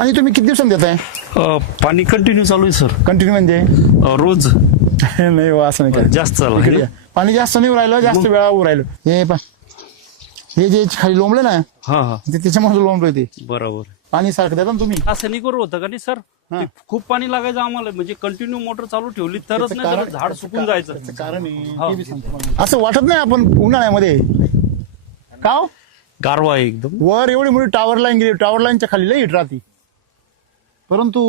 पाणी तुम्ही किती दिवसांनी देताय? पाणी कंटिन्यू चालू आहे सर. कंटिन्यू म्हणजे रोज नाही हो, असं नाही काय. जास्त चालू इकडे आहे. या. पाणी जास्त नाही राहिलं, जास्त वेळा राहिलं. हे पा हे जे खाली लोंबलं ना हा हा ते त्याच्यामध्ये लोंबलं ते बरोबर. पाणी सारखं देता ना तुम्ही. असं नाही करू होतं का नाही सर. ते खूप पाणी लागायचं आम्हाला, म्हणजे कंटिन्यू मोटर चालू ठेवली तरच, नाही तर झाड सुकून जायचं. त्याचं कारण आहे, ते बी सांगतो मला. असं वाटत नाही आपण उन्हाळ्यामध्ये का हो? गारवा आहे एकदम. वर एवढी मोठी टॉवर लाईन गेली, टॉवर लाईनच्या खाली लई हिट राहते, परंतु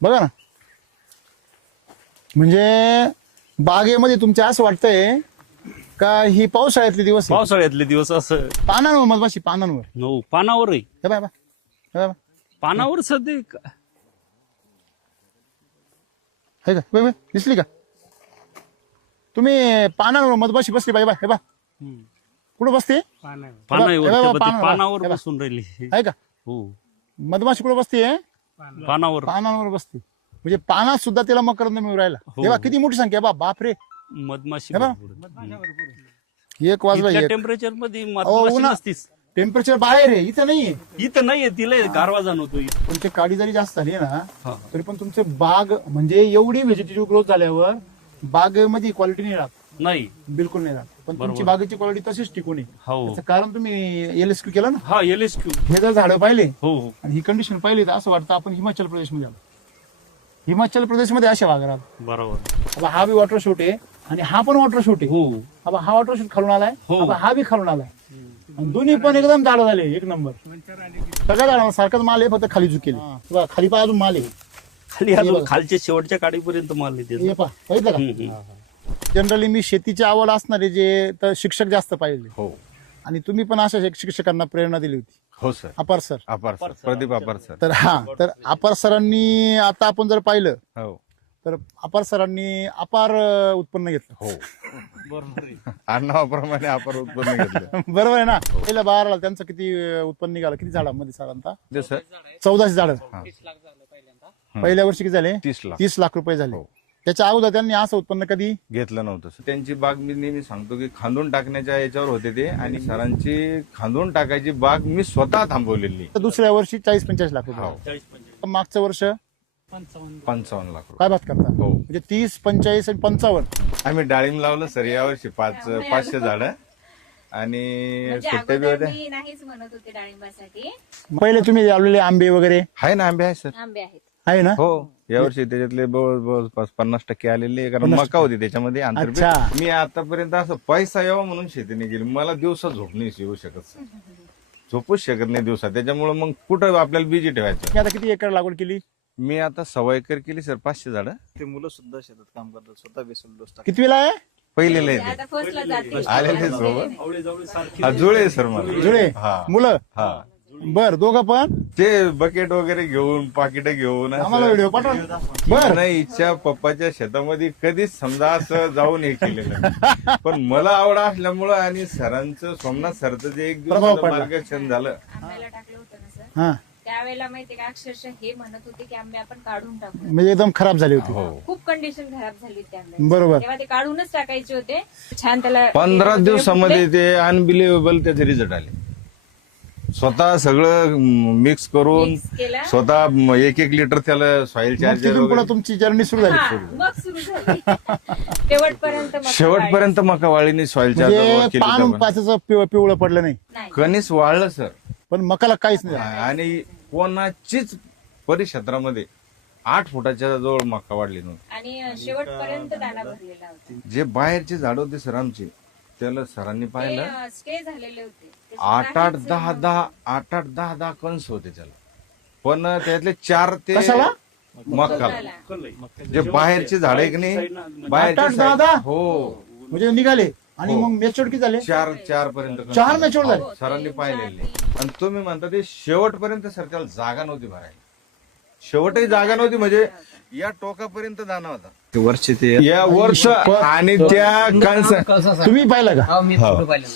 बघा ना, म्हणजे बागेमध्ये तुमच्या असं वाटतंय का ही पावसाळ्यातले दिवस आहे? पावसाळ्यातले दिवस असं पानांवर मधमाशी पानांवर नो पानावर आहे. हे बाय बाय पानावर सध्या हे का बाय बाय दिसली का तुम्ही? पानांवर मधमाशी बसली बाय बाय. हे बा कुठं बसते? पानावर बसून राहिली आहे का? हो. मधमाशी कुठं बसते? पानावर पानांवर बसते, म्हणजे पानात सुद्धा तिला मकरंद मिळू राहिला. हे बा किती मोठी संख्या बा, बापरे. मधमाशी हे बा. एक वाजला एक. टेम्परेचर मध्ये उन्हा- मधमाशी नसतीच. टेम्परेचर बाहेर आहे, इथं नाहीये. इथं नाहीये, तिला गारवा जाणवतो. तुमची काळी जरी जास्त झाली ना हा. तरी पण तुमचे बाग म्हणजे एवढी व्हेजिटेटिव्ह ग्रोथ झाल्यावर बागेमध्ये क्वालिटी नाही राहत, नाही बिलकुल नाही राहत. पण बरोबर. तुमची बागेची क्वालिटी तशीच टिकून आहे. हो. त्याचं कारण तुम्ही LSQ केलं ना. हा LSQ. हे जर झाडं पाहिले हो हो आणि ही कंडिशन पाहिली तर असं वाटतं आपण हिमाचल प्रदेशमध्ये आलो. हिमाचल प्रदेशमध्ये अशा वागरात. बरोबर. हा बी वॉटर शूट आहे आणि हा पण वॉटर शूट आहे. हो हा वॉटर शूट खालून आलाय, हो. हा बी खालून आलाय. आणि दोन्ही पण एकदम झाडं झाले एक नंबर. सगळ्या झाडांना सारखंच माल आहे, फक्त खाली झुकेले. खाली पाय अजून माल आहे. खाली अजून खालच्या शेवटच्या काडीपर्यंत माल येते. हे पहा, बघितलं का? जनरली मी शेतीची आवड असणारे जे तर शिक्षक जास्त पाहिजे. हो आणि तुम्ही पण अशा शिक्षकांना प्रेरणा दिली होती. हो सर. अपार सर. अपार सर, प्रदीप अपार सर. तर अपार सरांनी आता आपण जर पाहिलं हो तर अपार सरांनी अपार उत्पन्न घेतलं. हो बरोबर आहे. अन्नाप्रमाणे अपार उत्पन्न घेतलं. बरोबर आहे ना. पहिल्या बाराला त्यांचं किती उत्पन्न निघालं? किती झाडांमध्ये साधारणतः? ते सर 1400 झाडं. 30 लाख झालं पहिल्यांदा. पहिल्या वर्षी किती झाले? 30 लाख 30 लाख रुपये झाले. हो. त्याच्या अगोदर त्यांनी असं उत्पन्न कधी घेतलं नव्हतं सर. त्यांची बाग मी नेहमी सांगतो की खांदून टाकण्याच्या याच्यावर होते ते, आणि सरांची खांदून टाकायची बाग मी स्वतः थांबवलेली. तर दुसऱ्या वर्षी 40-45 लाख रुपये. हो 40-45. मागचं वर्ष 55 लाख रुपये. काय बात करता? हो. म्हणजे 30, 45 आणि 55. आम्ही डाळिंब लावलं सर यावर्षी 500 झाडं, आणि म्हणजे सुट्टे बी अगोदर होते. मी नाहीच म्हणत होते डाळिंबासाठी. पहिले तुम्ही लावलेले आंबे वगैरे आहे ना, आंबे आहे सर. आंबे आहेत. आहे ना? हो यावर्षी त्याच्यातले जवळपास 50% आलेले, कारण मका होती त्याच्यामध्ये आंतरपीक. अच्छा. मी आतापर्यंत असं पैसा यावा म्हणून शेतीने गेली. मला दिवसा झोप नाही येऊ शकत सर. झोपूच शकत नाही दिवसा, त्याच्यामुळे मग कुठं आपल्याला बिजी ठेवायचं. तुम्ही आता किती एकर लागवड केली? मी आता 1.25 एकर केली सर, 500 झाडं. ते मुलं सुद्धा शेतात काम करतात, स्वतः बेसल डोस टाकतात. कितवीला आहे? पहिलेले आहे आता फर्स्टला जाते. आलेले सोबत. आवळे जावळे सारखे. हा जुळे आहे सर मला. जुळे हा मुलं? हा. बर, दोघं पण? ते बकेट वगैरे घेऊन, पाकिट घेऊन असं. आम्हाला व्हिडिओ पाठवा. बर. नाही, इच्छा पप्पाच्या शेतामध्ये कधीच समजा असं जाऊन हे केलेलं नाही. पण मला आवड असल्यामुळं आणि सरांचं, सोमनाथ सरचं जे एक प्रभाव दिवस पडला. मार्गदर्शन झालं. आंब्याला टाकलं होतं ना सर, हा, त्यावेळेला माहितीये का अक्षरशः हे म्हणत होते की आंबे आपण काढून टाकू. म्हणजे एकदम खराब झाली होती. हो खूप कंडिशन खराब झाली होती आंब्याची. बरोबर. तेव्हा ते काढूनच टाकायचे होते. छान त्याला 15 दिवसामध्ये ते अनबिलिव्हेबल त्याचे रिझल्ट आले. स्वतः सगळं मिक्स करून, Mix केलं. स्वतः 1-1 लिटर त्याला सॉइल मग चार्जर तिथून पुढे वगैरे. तुमची जर्नी सुरू झाली. हा, मग सुरू झाली. शेवटपर्यंत मग शेवटपर्यंत मका वाळीने सॉइल चार्जर म्हणजे पान केली. पाच्याचं पिवळं पडलं नाही, नाही. कणीस वाळलं सर. पण मकाला काहीच नाही झालं. आणि कोणाचीच परिक्षेत्रामध्ये 8 फुटाच्या जवळ मका वाढली नव्हती. आणि शेवटपर्यंत दाना भरलेला होता. जे बाहेरचे झाड होते सर आमचे, त्याला सरांनी पाहिलं ते स्टे झालेले होते. ते 8-8, काहीच 10-10 कणस होते त्याला. पण त्यातले 4 ते कशाला? मकाला. झाला. जे बाहेरचे झाड आहे की नाही, 8-8, बाहेरचे 10-10? हो म्हणजे निघाले आणि हो. मग मॅच्युअर किती झाले? 4 पर्यंत कणस 4 होते. मॅच्युअर झाले. हो, सरांनी पाहिलेले. आणि तुम्ही म्हणता ते शेवटपर्यंत सर त्याला जागा नव्हती भरायला. शेवटही जागा नव्हती, म्हणजे या टोकापर्यंत दाना होता. ते वरचे ते या वर्ष आणि त्या कणस तुम्ही पाहिलं का? मी फोटो पाहिले.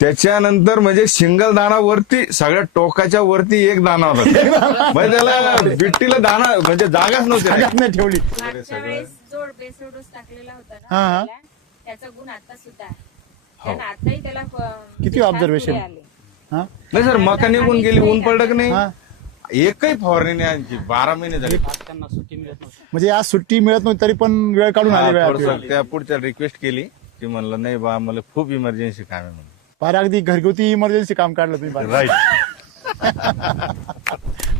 त्याच्यानंतर म्हणजे सिंगल दाना वरती, सगळ्या टोकाच्या वरती एक दाना होता. म्हणजे त्याला बिट्टीला दाना म्हणजे जागाच नव्हती. जागाच नाही ठेवली. मागच्या वेळेस जो बेसल डोस टाकलेला होता हा, हा. ना त्याचा गुण आता सुद्धा आहे. कारण आताही त्याला किती छान observation? फुले आले. हा नाही सर, मका निघून गेली, ऊन पडलं की नाही, हा एकही फवारणी नाही आणखी 12 महिने झाले. त्यांना सुट्टी मिळत नव्हती. म्हणजे आज सुट्टी मिळत नव्हती तरी पण वेळ काढून आले वेळा त्या पुढच्या रिक्वेस्ट केली की म्हणलं नाही बा मला खूप इमर्जन्सी काम आहे म्हणून. फार अगदी घरगुती इमर्जन्सी काम काढलं तुम्ही फार. राईट.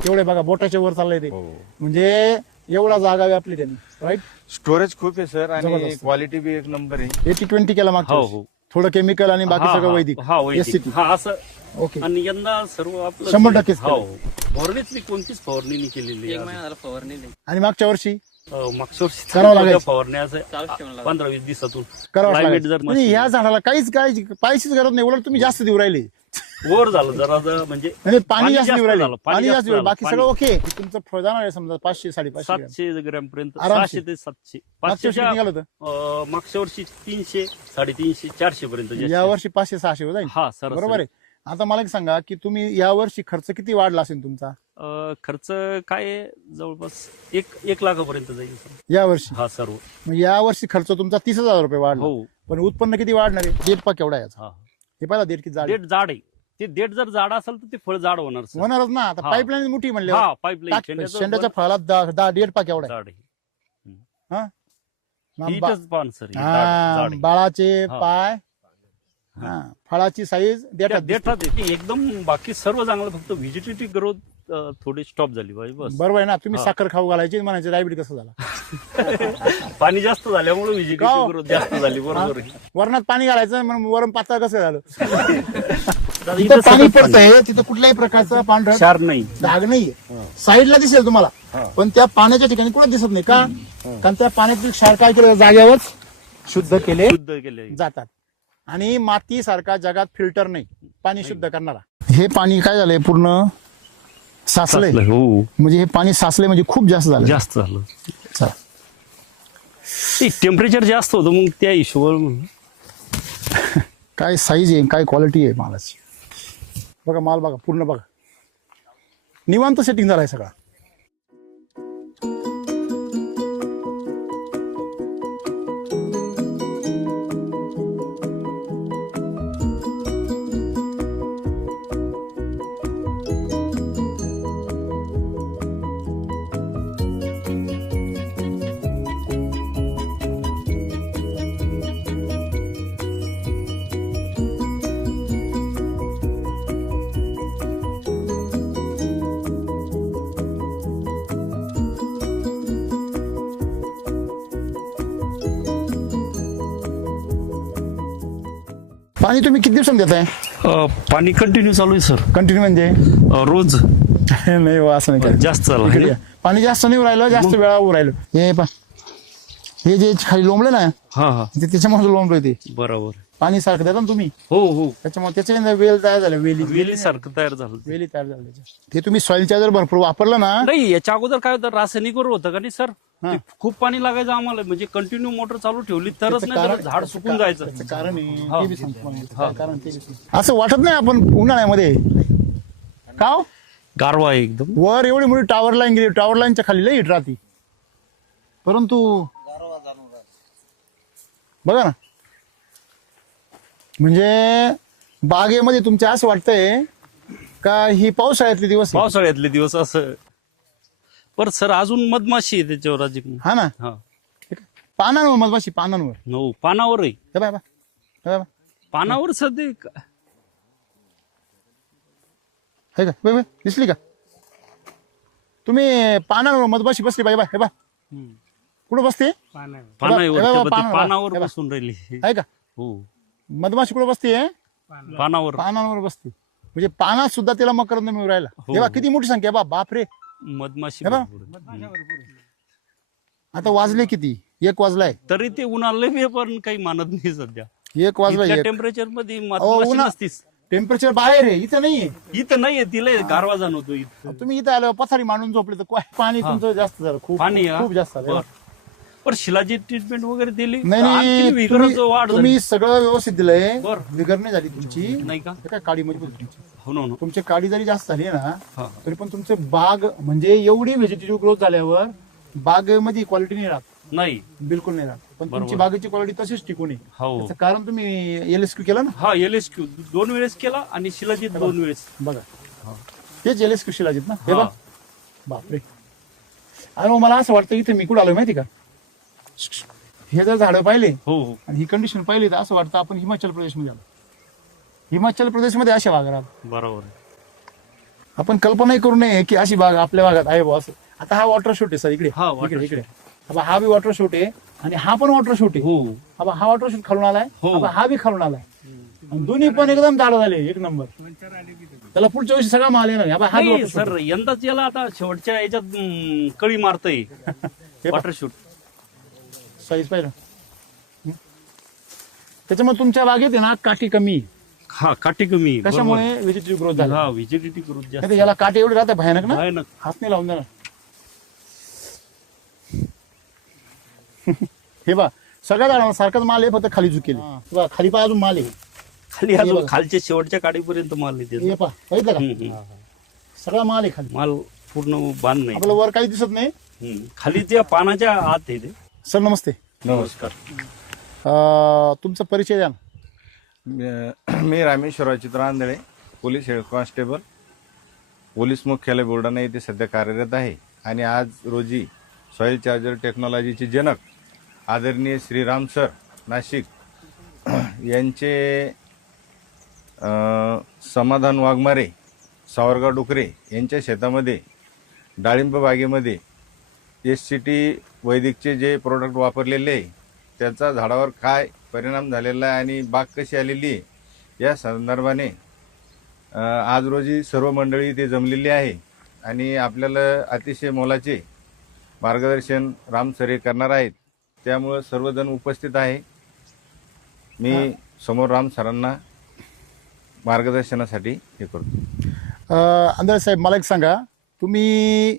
एवढे बघा बोटाच्या वर चाललंय ते हो. म्हणजे एवढा जागा व्यापली त्यांनी राईट. स्टोरेज खूप आहे सर आणि जबरदस्त. क्वालिटी बी एक नंबर आहे. 80-20 केला मागच्या हो, वर्षी. हो. थोडं केमिकल आणि बाकी सगळं वैदिक हा वैदिक. SCT. हा असं. ओके आणि यंदा सर्व आपलं 100% हो फवारणीच कोणतीच फवारणी नाही केलेली आहे. आणि मागच्या वर्षी मागच्या वर्षी करावं लागायचं. फवारण्या असं 15-20 दिवसातून करावं Climate लागेल. जर म्हणजे या झाडाला काहीच काय पायचीच गरज नाही, उलट तुम्ही जास्त देऊ राहिले. वर झालं जरा म्हणजे म्हणजे पाणी जास्त देऊ राहिले, झालं, पाणी जास्त देऊ राहिले. बाकी पाणी. सगळं ओके. तुमचं फळ जाणार आहे समजा 500-550 ग्रॅम. 700 ग्रॅम पर्यंत, आरामशीर. 600 ते 700. मागच्या वर्षी किती निघालं होतं? मागच्या वर्षी 300, 350, 400 पर्यंत जास्त. या वर्षी 500-600 वर जाईल. हा सर बरोबर आहे. आता मला एक सांगा की तुम्ही या वर्षी खर्च किती वाढला असेल तुमचा खर्च काय आहे? जवळपास 1 लाखापर्यंत जाईल सर. या वर्षी? हा सर्व. मग या वर्षी खर्च तुमचा 30,000 रुपये वाढला. हो. पण उत्पन्न किती वाढणार आहे? देठ पा केवढा आहे याचा? हा. हे पाहिला देठ किती जाड आहे? देठ जाड आहे. ते देठ जर जाड असेल तर ते फळ जाड होणार सर. होणारच ना. आता हा. पाईपलाईन मोठी म्हणले हा पाईपलाईन शेंड्याच्या फळाला देठ पा केवढा आहे? जाड आहे. हा? इथंच पान सर हे हा, जाड आहे. बाळाचे हा. पाय, हा, फळाची साईज त्या देठात देठात आहे. एकदम बाकी सर्व चांगलं, फक्त व्हेजिटेटिव्ह ग्रोथ थोडी स्टॉप झाली पाहिजे बस. बरोबर आहे ना. तुम्ही हा. साखर खाऊ घालायची म्हणायचे डायबिटीस कसं झाला? पाणी जास्त झाल्यामुळे का व्हेजिटेटिव्ह हो? ग्रोथ जास्त झाली. बरोबर आहे. वरणात पाणी घालायचं म्हणून वरण पातळ कसं झालं? आता तिथं इथं पाणी सतत पडतंय, तिथं कुठल्याही प्रकारचा पांढरा क्षार नाही. डाग नाहीये. साईडला दिसेल तुम्हाला, पण त्या पाण्याच्या ठिकाणी कुठं दिसत नाही. का? कारण त्या पाण्यातील क्षार काय केलं जागेवर शुद्ध केले शुद्ध केले. जातात. आणि माती सारखा जगात फिल्टर नाही पाणी शुद्ध करणारा. हे पाणी काय झालंय? पूर्ण साचलंय. हो म्हणजे हे पाणी साचलंय म्हणजे खूप जास्त झालं. जास्त झालं. चला. टेम्परेचर जास्त होतं मग त्या हिशोबावर. काय साईज आहे, काय क्वालिटी आहे मालाची. बघा माल बघा, पूर्ण बघा, निवांत सेटिंग झालाय सगळा. पाणी तुम्ही किती दिवसांनी देताय? पाणी कंटिन्यू चालू आहे सर. कंटिन्यू म्हणजे रोज नाही हो, असं नाही करायचं. जास्त झालं इकडे आहे या. ना? पाणी जास्त नाही राहिलं, जास्त वेळा राहिलं. हे पा, हे जे खाली लोंबलं ना, हा हा ते त्याच्यामुळे लोंबलं ते बरोबर. पाणी सारखं देतात ना तुम्ही, हो हो. त्याच्यामुळे त्याच्या वेल तयार झालं. वेली सारखं तयार झालं. वेली तयार झालं त्याच्या. ते तुम्ही सॉइल चार्जर भरपूर वापरलं ना. नाही याच्या अगोदर काय होतं, रासायनिक वर होतं का नाही सर? ते खूप पाणी लागायचं आम्हाला, म्हणजे कंटिन्यू मोटर चालू ठेवली तरच त्याचं नाही तर कारण- झाड सुकून जायचं. त्याचं कारण आहे, हा. ते बी सांगतो मला. काय कारण ते बी सांगतो. असं वाटत नाही आपण उन्हाळ्यामध्ये का हो? गारवा आहे एकदम. वर एवढी मोठी टॉवर लाईन गेली, टॉवर लाईनच्या खाली लई हिट राहते, परंतु बघा ना, म्हणजे बागेमध्ये तुमच्या असं वाटतंय का ही पावसाळ्यातले दिवस आहे? पावसाळ्यातले दिवस असं. पर सर अजून मधमाशी आहे त्याच्यावर अजून. हा ना, हा पानांवर मधमाशी, पानांवर. हो पानावर आहे. हे बाय, हे बाय. पानावर सध्या हे का बघ, दिसली का? तुम्ही पानांवर मधमाशी बसली बाई, बाय हे बा. कुठं बसते? पानावर पानावर पानावर बसून राहिली. आहे का? हो मधमाशी कुठं बसते? पानावर. पानांवर बसते. म्हणजे पानात सुद्धा तिला मकरंद मिळू राहिला. हे बा, किती मोठी संख्या आहे बा, बापरे. मधमाशी हे बा. आता वाजले किती? 1 वाजलाय. तरी ते उन्हाळले बी पण काही मानत नाही सध्या. 1 वाजलाय. टेम्परेचर मध्ये अहो, मधमाशी उन्हा- नसतीच. टेम्परेचर बाहेर आहे, इथं नाहीये. इथं नाहीये, तिला गारवा जाणवतो इथं. तुम्ही इथं आलो पथारी मांडून झोपले तर पाणी तुमचं जास्त झालं, खूप पाणी हा? खूप जास्त झालं. बरं. पण शिलाची ट्रीटमेंट वगैरे दिली नाही आणखी नाही, विकाराचं वाढ झाली. तुम्ही सगळं व्यवस्थित दिलंय. बरं. विगर नाही झाली तुमची. नाही का? हे काय काडी मजबूत तुमची. हो ना, हो ना. तुमची काडी जरी जास्त झाली ना, हा. तरी पण तुमचे बाग म्हणजे एवढी व्हेजिटेटिव्ह ग्रोथ झाल्यावर बागेमध्ये क्वालिटी नाही राहत, नाही. बिलकुल नाही राहत. पण तुमची बरोबर. बागेची क्वालिटी तशीच टिकून आहे. हो. त्याचं कारण तुम्ही LSQ केलं ना. हा LSQ 2 वेळेस केला आणि शिलाजीत 2 वेळेस. बघा तेच LSQ शिलाजीत ना. हे हा. बघ बापरे. आणि मग मला असं वाटतं इथे मी कुठं आलोय माहिती का, हे जर झाडं पाहिले हो हो आणि ही कंडिशन पाहिली तर असं वाटतं आपण हिमाचल प्रदेशमध्ये आलो. हिमाचल प्रदेशमध्ये अशा बागा राहतात. बरोबर आहे. आपण कल्पनाही करू नये की अशी बाग आपल्या भागात आहे बुवा असं. आता हा वॉटर शूट आहे सर, इकडे हा, water इकडे इकडे. हा बी वॉटर शूट आहे आणि हा पण वॉटर शूट आहे. हो हा वॉटर शूट खालून आलाय, हो. हा बी खालून आलाय. आणि दोन्ही पण एकदम झाडं झाले एक नंबर. त्याला पुढच्या वर्षी सगळा माल येणार. हा बी नाही water shoot सर, यंदाच याला आता शेवटच्या याच्यात कळी मारतय वॉटर शूट. साईज पाहिलं. त्याच्यामुळे तुमच्या बागेत आहे ना काठी कमी आहे. हा, काठी कमी आहे. कशामुळे व्हेजिटेटिव्ह ग्रोथ झाला. हा, व्हिजिडिटी ग्रोथ नाही जास्त. तर याला काठी एवढी राहते भयानक ना, भयानक. हात नाही लावून देणार. हे बा सगळ्या झाडांना सारखाच माल आहे, फक्त खाली झुकेल. खाली पा अजून माल आहे. खाली अजून खालच्या शेवटच्या काडीपर्यंत माल येते. हे पा बघितलं का, सगळा माल आहे खाली. माल पूर्ण बांध नाही. आपलं वर काही दिसत नाही. खाली त्या पानाच्या आत आहे ते. सर नमस्ते. नमस्कार. तुमचा परिचय द्या ना. मी रामेश्वर चित्र आंधळे, पोलीस हेड कॉन्स्टेबल, पोलीस मुख्यालय बुलढाणा येथे सध्या कार्यरत आहे. आणि आज रोजी सॉइल चार्जर टेक्नॉलॉजीचे जनक आदरणीय श्री राम सर नाशिक यांचे समाधान वाघमारे, सावरगाव डुकरे यांच्या शेतामध्ये डाळिंब बागेमध्ये SCT वैदिकचे जे प्रोडक्ट वापरलेले आहे त्याचा झाडावर काय परिणाम झालेला आहे आणि बाग कशी आलेली आहे या संदर्भाने आज रोजी सर्व मंडळी इथे जमलेली आहे. आणि आपल्याला अतिशय मोलाचे मार्गदर्शन राम सर करणार आहेत. त्यामुळं सर्वजण उपस्थित आहे. मी समोर राम सरांना मार्गदर्शनासाठी हे करतो. अंधारे साहेब मला एक सांगा, तुम्ही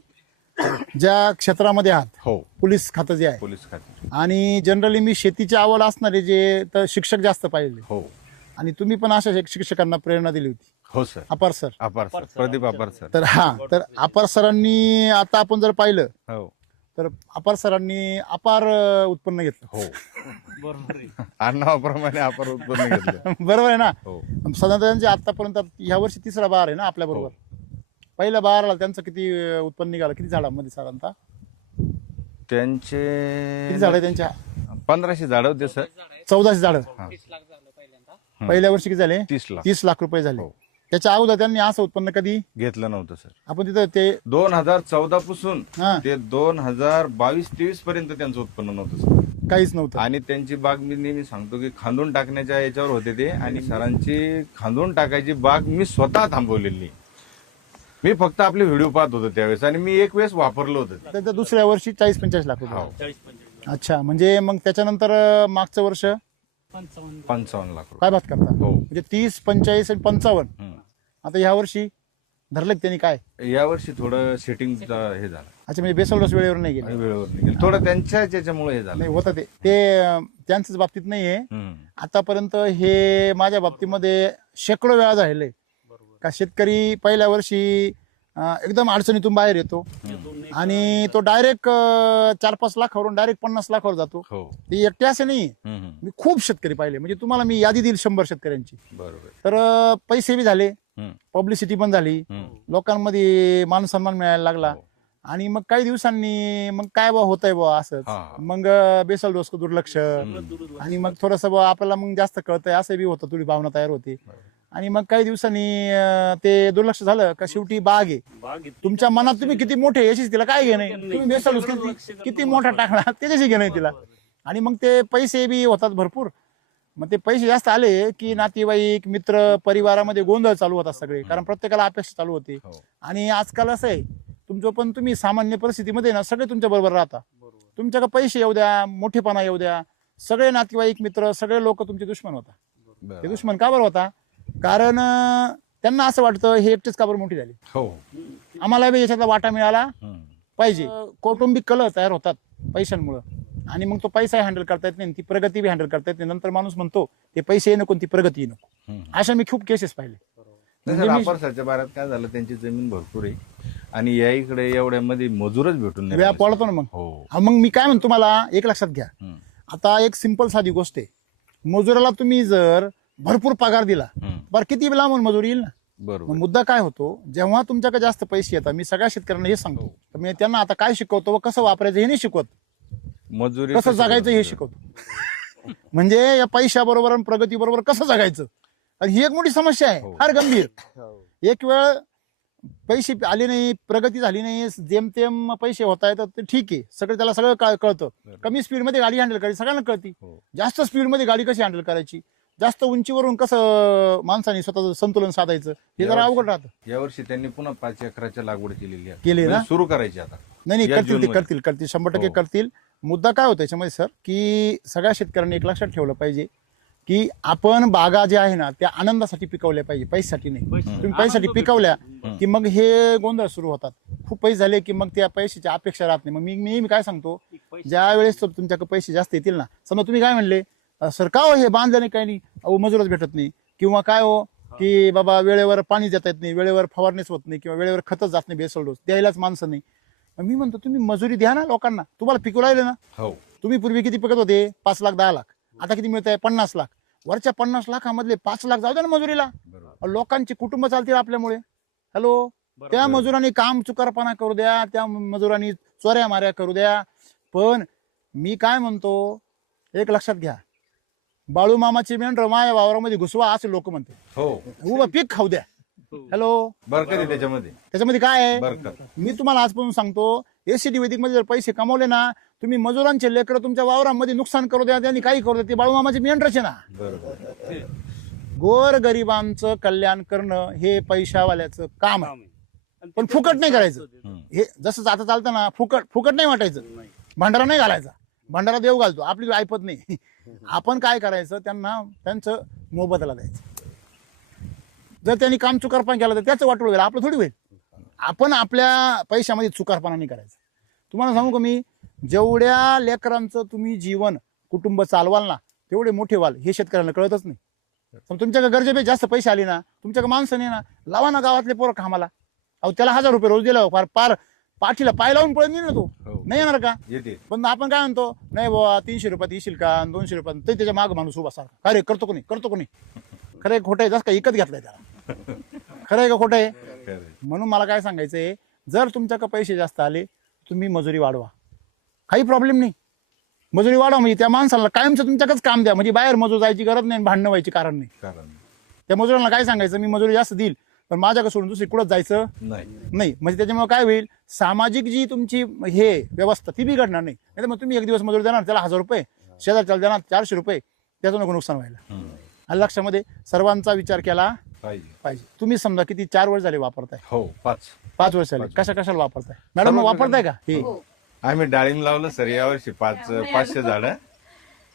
ज्या क्षेत्रामध्ये आहात, हो, पोलीस खातं जे आहे, पोलीस खाते. आणि जनरली मी शेतीची आवड असणारे जे तर शिक्षक जास्त पाहिले, हो आणि तुम्ही पण अशा शिक्षकांना प्रेरणा दिली होती. हो सर. अपार सर. अपार सर, प्रदीप अपार सर. तर अपार सरांनी आता आपण जर पाहिलं हो तर अपार सरांनी अपार उत्पन्न घेतलं. हो, बरोबर आहे. आडनावाप्रमाणे अपार उत्पन्न घेतलं. बरोबर आहे ना. हो, साधारण त्यांचे आतापर्यंत ह्या वर्षी तिसरा बहार आहे ना आपल्या बरोबर. पहिल्या बहाराला त्यांचं किती उत्पन्न निघालं, किती झाडांमध्ये साधारणतः त्यांचे किती झाड आहे त्यांच्या? 1500 झाड होते सर. 1400 झाडं. हा. पहिल्या वर्षी किती झाले? 30 लाख 30 लाख रुपये झाले. हो. त्याच्या अगोदर त्यांनी असं उत्पन्न कधी घेतलं नव्हतं सर. आपण तिथं ते 2014 पासून हा ते 2022-23 पर्यंत त्यांचं उत्पन्न नव्हतं सर. काहीच नव्हतं. आणि त्यांची बाग मी नेहमी सांगतो की खांदून टाकण्याच्या याच्यावर होते ते. आणि सरांची खांदून टाकायची बाग मी स्वतः थांबवलेली. मी फक्त आपले व्हिडिओ पाहत होतो त्यावेळेस आणि मी एक वेळेस वापरलं होतं ते. त्याच्या दुसऱ्या वर्षी 40-45 लाख रुपये. हो. 40-45 अच्छा, म्हणजे मग त्याच्यानंतर मागचं वर्ष 55 लाख रुपये. काय बात करता? हो. म्हणजे 30, 45 आणि 55. हम्म. आता ह्या वर्षी धरलं का त्यांनी काय? यावर्षी थोडं सेटिंग हे झालं अच्छा, म्हणजे बेसल डोस वेळेवर नाही आणि गेले. वेळेवर निघेल. थोडं त्यांच्या याच्यामुळे हे झालं. नाही होतं ते त्यांच्याच बाबतीत नाहीये. हम्म. आतापर्यंत हे माझ्या बाबतीमध्ये शेकडो वेळा झालेले का शेतकरी पहिल्या वर्षी एकदम अडचणीतून बाहेर येतो आणि तो डायरेक्ट 4-5 लाखावरून डायरेक्ट 50 लाखावर जातो. हो. ते एकटे असे नाही. हम्म. मी खूप शेतकरी पाहिले, म्हणजे तुम्हाला मी यादी देईल 100 शेतकऱ्यांची. बरोबर. तर पैसे बी झाले, हम्म. पब्लिसिटी पण झाली, हम्म. लोकांमध्ये मान सन्मान मिळायला लागला. हो. आणि मग काही दिवसांनी मग काय बा होतंय बा असंच. हा. मग बेसल डोस दुर्लक्ष, आणि मग थोडंसं बा आपल्याला मग जास्त कळतंय असं बी होतं, थोडी भावना तयार होते. आणि मग काही दिवसांनी ते दुर्लक्ष झालं का शेवटी बाग आहे. बाग आहे. तुमच्या मनात तुम्ही किती मोठे याशीच तिला काय घेणे, तुम्ही बेसल डोस किती मोठा टाकला त्याच्याशी घेणे तिला. आणि मग ते पैसे बी होतात भरपूर. मग ते पैसे जास्त आले की नातेवाईक, मित्र, परिवारामध्ये गोंधळ चालू होतात सगळे, कारण प्रत्येकाला अपेक्षा चालू होते. हो. आणि आजकाल असं आहे, तुमचं पण तुम्ही सामान्य परिस्थितीमध्ये ना सगळे तुमच्या बरोबर राहता. तुमच्याकडे पैसे येऊ द्या, मोठेपणा येऊ द्या, सगळे नातेवाईक, मित्र, सगळे लोक तुमचे दुश्मन होता. बरं. ते दुश्मन का बरं होता? कारण त्यांना असं वाटतं हे एकटेच का बरं मोठी झाली, हो. आम्हाला बी याच्यातला वाटा मिळाला हम्म. पाहिजे. कौटुंबिक कलह तयार होतात पैशांमुळे, आणि मग तो पैसा हँडल करता येत नाही, ती प्रगती बी हँडल करता येत नाही. नंतर माणूस म्हणतो ते पैसे नको, ती प्रगती नको. हम्म. अशा मी खूप केसेस पाहिले. नाही सर, अपार सरच्या बारात काय झालं, त्यांची जमीन भरपूर आहे आणि या इकडे एवढ्यामध्ये मजूरच भेटून नाही व्याप राहिले. वाढतो ना मग. हो हा, मग मी काय म्हणतो तुम्हाला एक लक्षात घ्या. हम्म. आता एक सिंपल साधी गोष्ट आहे. मजुराला तुम्ही जर भरपूर पगार दिला, हम्म. बरं किती लांबून मजूर येईल ना. मग बरोबर मुद्दा काय होतो, जेव्हा तुमच्याकडे जास्त पैसे येतात, मी सगळ्या शेतकऱ्यांना हे सांगतो, तर मी त्यांना आता काय शिकवतो व कसं वापरायचं हे नाही शिकवत, मजुरी कसं कशी जगायचं हे करायची? शिकवतो. म्हणजे या पैशाबरोबर आणि प्रगतीबरोबर कसं जगायचं, आणि ही एक मोठी समस्या आहे, हो. फार गंभीर. एक वेळ पैसे आले नाही, प्रगती झाली नाही, जेमतेम पैसे होत आहेत, तर ते ठीक आहे, त्याला सगळं कळतं. कमी स्पीडमध्ये गाडी हँडल करायची सगळ्यांना कळती. हो. जास्त स्पीडमध्ये गाडी कशी हँडल करायची, जास्त उंचीवरून कसं माणसाने स्वतःचं संतुलन साधायचं, हे जरा अवघड राहतं. यावर्षी त्यांनी पुन्हा 5 एकराच्या लागवड केलेली आहे. केली ना? म्हणजे सुरू करायची आता. नाही या करतील, ते जूनमध्ये. करतील 100% हो. करतील. मुद्दा काय होता याच्यामध्ये सर, की सगळ्या शेतकऱ्यांनी एक लक्षात ठेवलं पाहिजे की आपण बागा ज्या आहे ना त्या आनंदासाठी पिकवल्या पाहिजे, पैशासाठी नाही. तुम्ही पैशासाठी पिकवल्या की मग हे गोंधळ सुरू होतात. खूप पैसे झाले की मग त्या पैशाची अपेक्षा राहत नाही. मग मी काय सांगतो, ज्या वेळेस तुमच्याकडे पैसे जास्त येतील ना, समजा तुम्ही काय म्हणले, सर का हो हे बांधल्याने काही नाही, अहो मजूरच भेटत नाही, किंवा काय हो की बाबा वेळेवर पाणी देता येत नाही, वेळेवर फवारणीच होत नाही, किंवा वेळेवर खतच जात नाही, बेसल डोस द्यायलाच माणसं नाही. मी म्हणतो तुम्ही मजुरी द्या ना लोकांना, तुम्हाला पिकू राहिले ना. हो तुम्ही पूर्वी किती पिकत होते, 5 लाख 10 लाख, आता किती मिळत आहे, 50 लाख. वरच्या 50 लाखामधले 5 लाख जाऊ द्या ना मजुरीला. बरोबर. लोकांची कुटुंब चालतील आपल्यामुळे. हॅलो, त्या मजुरांनी काम चुकारपणा करू द्या, त्या मजुरांनी चोऱ्या माऱ्या करू द्या, पण मी काय म्हणतो एक लक्षात घ्या, बाळू मामाची मेंढर माझ्या वावरामध्ये घुसवा असे लोक म्हणते. हो उभं पीक खाऊ द्या. हॅलो, बरकत आहे त्याच्यामध्ये काय आहे, बरकत. मी तुम्हाला आजपासून सांगतो, एससीटी वैदिक मध्ये जर पैसे कमवले ना, तुम्ही मजुरांचे लेकर तुमच्या वावरामध्ये नुकसान करू द्या, त्यांनी काही करू द्या, ते बाळूमामाचे मेंढरचे ना. बरोबर. गोर गरिबांचं कल्याण करणं हे पैशावाल्याचं काम आहे, पण फुकट नाही करायचं. हे जसं आता चालतं ना, फुकट नाही वाटायचं. भांडारा नाही घालायचा, भांडारा देव घालतो, आपली ऐपत नाही. आपण काय करायचं, त्यांना त्यांचं मोबदला द्यायचं. जर त्यांनी काम चुकारपणा केला तर त्याचं वाटोळ होईल, आपलं थोडी होईल. आपण आपल्या पैशामध्ये चुकारपणा नाही करायचा. तुम्हाला सांगू का मी, जेवढ्या लेकरांचं तुम्ही जीवन कुटुंब चालवाल ना, तेवढे मोठे व्हाल, हे शेतकऱ्यांना कळतच नाही. पण तुमच्याकडे गरजेपेक्षा जास्त पैसे आले ना, तुमच्याकडे माणसं नाही ना, लावा ना गावातले पोरं कामाला. अहो त्याला 1000 रुपये रोज दिला, पार पाठीला पाय लावून पळत नाही ना तो. हो. नाही येणार का? येते. पण आपण काय म्हणतो, नाही बाबा 300 रुपयात येशील का, 200 रुपयात, तरी त्याच्या माग माणूस उभा सारखा, अरे करतो कोणी. खरं आहे खोटं आहे, जसं का इकत घेतलंय त्याला. खरं आहे का खोटं आहे? खरं. म्हणून मला काय सांगायचंय, जर तुमच्याकडे पैसे जास्त आले, तुम्ही मजुरी वाढवा, काही प्रॉब्लेम नाही. मजुरी वाढवा, म्हणजे त्या माणसाला कायमचं तुमच्याकडेच काम द्या, म्हणजे बाहेर मजूर जायची गरज नाही, भांडणं व्हायची कारण नाही. कारण त्या मजुरांना काय सांगायचं, मी मजुरी जास्त देईल, पण माझ्याकडे सोडून दुसरी कुठंच जायचं नाही. म्हणजे त्याच्यामुळे काय होईल, सामाजिक जी तुमची हे व्यवस्था ती बिघडणार नाही. नाही तर मग तुम्ही एक दिवस मजुरी देणार, त्याला 1000 रुपये, शेजारच्याला देणार 400 रुपये, त्याचं नको नुकसान व्हायला. आणि लक्षामध्ये सर्वांचा विचार केला पाहिजे. तुम्ही समजा किती 4 वर्ष झाले वापरताय. हो 5 वर्ष झाले. कशाला वापरताय मॅडम, वापरताय का हे? आम्ही डाळिंब लावलं सर यावर्षी 500 झाडं,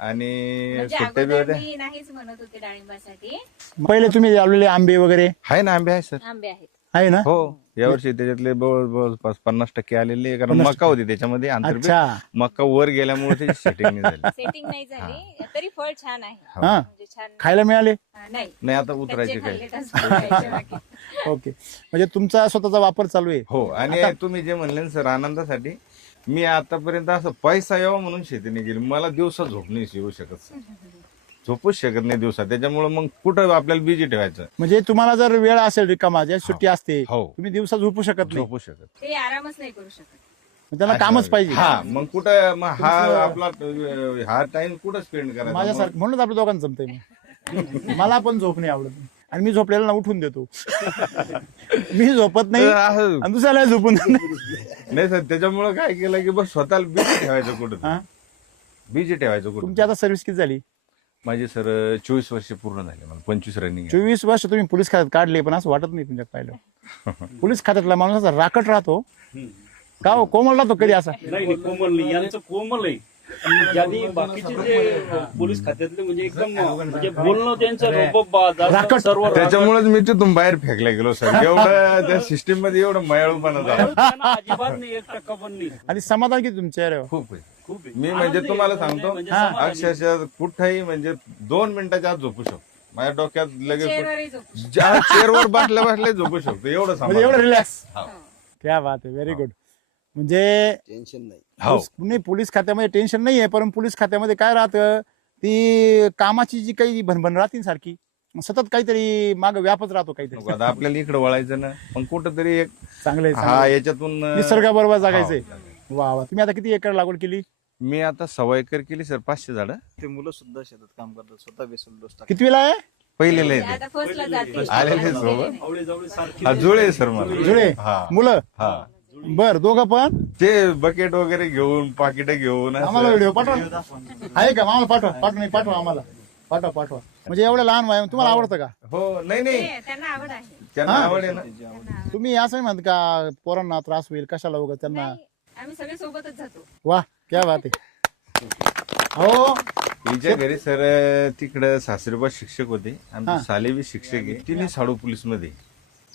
आणि म्हणजे सुट्टे बी अगोदर होते. मी नाहीच म्हणत होते डाळिंबासाठी. पहिले तुम्ही लावलेले आंबे वगैरे आहे ना, आंबे आहे सर. आंबे आहेत. आहे ना? हो यावर्षी त्याच्यातले जवळजवळ 50% आलेले आहे, कारण मका होती त्याच्यामध्ये आंतरपीक. अच्छा. मका वर गेल्यामुळे त्याची सेटिंग नाही झाली. सेटिंग नाही झाली, तरी फळ छान आहे. हा, म्हणजे छान. खायला मिळाले. नाही नाही आता उतरायचे कच्चे काय. खाल्लेत असं खायचे बाकी. ओके, म्हणजे तुमचा स्वतःचा वापर चालू आहे. हो, आणि तुम्ही जे म्हणले ना सर, आनंदासाठी मी आतापर्यंत असं पैसा यावा म्हणून शेती नाही गेली. मला दिवसा झोप नाही येऊ शकत सर, झोपूच शकत नाही दिवसा. त्याच्यामुळे मग कुठं आपल्याला बिजी ठेवायचं. म्हणजे तुम्हाला जर वेळ असेल रिकामा, ज्या सुट्टी असते, हो. तुम्ही दिवसा झोपू शकत नाही, झोपू शकत. ते आरामच नाही करू शकत. मग त्याला कामच पाहिजे. हा, मग कुठं मग हा आपला हा टाइम कुठं स्पेंड करायचा. माझ्यासारखं म्हणूनच आपल्या दोघांना जमतंय. मी मला पण झोप नाही आवडत, आणि मी झोपलेला ना उठून देतो. मी झोपत नाही आणि दुसऱ्याला झोपून नाही सर, त्याच्यामुळे काय केलं की बस स्वतःला बिजी ठेवायचं कुठं, बिजी ठेवायचं कुठं. तुमची आता सर्व्हिस किती झाली? माझी सर 24 वर्ष पूर्ण झाले, मला 25 रनिंग. 24 वर्ष तुम्ही पोलीस खात्यात काढले, पण असं वाटत नाही तुमच्या पाहिलं. पोलीस खात्यातला माणूस असा राकट राहतो का हो, कोमल राहतो कधी असा? नाही कोमल नाही, यांचं कोमल आहे. ज्यांनी बाकीचे जे पोलीस खात्यातले म्हणजे एकदम म्हणजे बोलणं त्यांचं सर्व त्याच्यामुळेच मी तिथून बाहेर फेकला गेलो सर. एवढं त्या सिस्टीम मध्ये एवढं मयाळूपणा झाला, अजिबात नाही, 1% पण नाही. आणि समाधान किती तुमच्या चेहऱ्यावर? खूप आहे. खूप आहे. मी म्हणजे तुम्हाला सांगतो, म्हणजे अक्षरशः कुठेही म्हणजे 2 मिनिटाच्या आत झोपू शकतो. माझ्या डोक्यात लगेच चेअरवरही झोपू. चेअरवर बसल्या झोपू शकतो, एवढं म्हणजे समाधान. एवढं रिलॅक्स. हा. क्या बात आहे, व्हेरी गुड. म्हणजे टेन्शन नाही. हो नाही, पोलीस खात्यामध्ये टेन्शन नाहीये, पण पोलीस खात्यामध्ये काय राहतं, ती कामाची जी काही भनभन राहते ना सारखी, सतत काहीतरी माग व्यापच राहतो काहीतरी. आता आपल्याला इकडे वळायचं ना, पण कुठंतरी एक चांगले हा याच्यातून निसर्गाबरोबर जगायचंय. वा वा. तुम्ही आता किती एकर लागवड केली? मी आता 1.25 एकर केली सर, 500 झाडं. ते मुलं सुद्धा शेतात काम करतात, स्वतः बेसल डोस टाकतात. किती वेळा आहे? पहिलेले आता फर्स्टला जाते. आलेले सोबत. आवळे जावळे सारखे हा जुळे सर मला. जुळे हा मुलं? हा. बर, दोघं पण? ते बकेट वगैरे घेऊन पाकिट घेऊन असं. आम्हाला व्हिडिओ पाठवा आहे का? आम्हाला पाठवा आम्हाला पाठवा. म्हणजे एवढं लहान वय तुम्हाला आवडतं का? हो नाही ते त्यांना आवड आहे. त्यांना आवड आहे ना. तुम्ही असं नाही म्हणत का पोरांना त्रास होईल कशाला वगैरे त्यांना? नाही, आम्ही सगळे सोबतच जातो. वा, क्या बात आहे. हो, तिच्या घरी सर तिकडं सासरेबा शिक्षक होते, हा. आमचे सालेबी शिक्षक आहे, तिने साडू पोलीस मध्ये.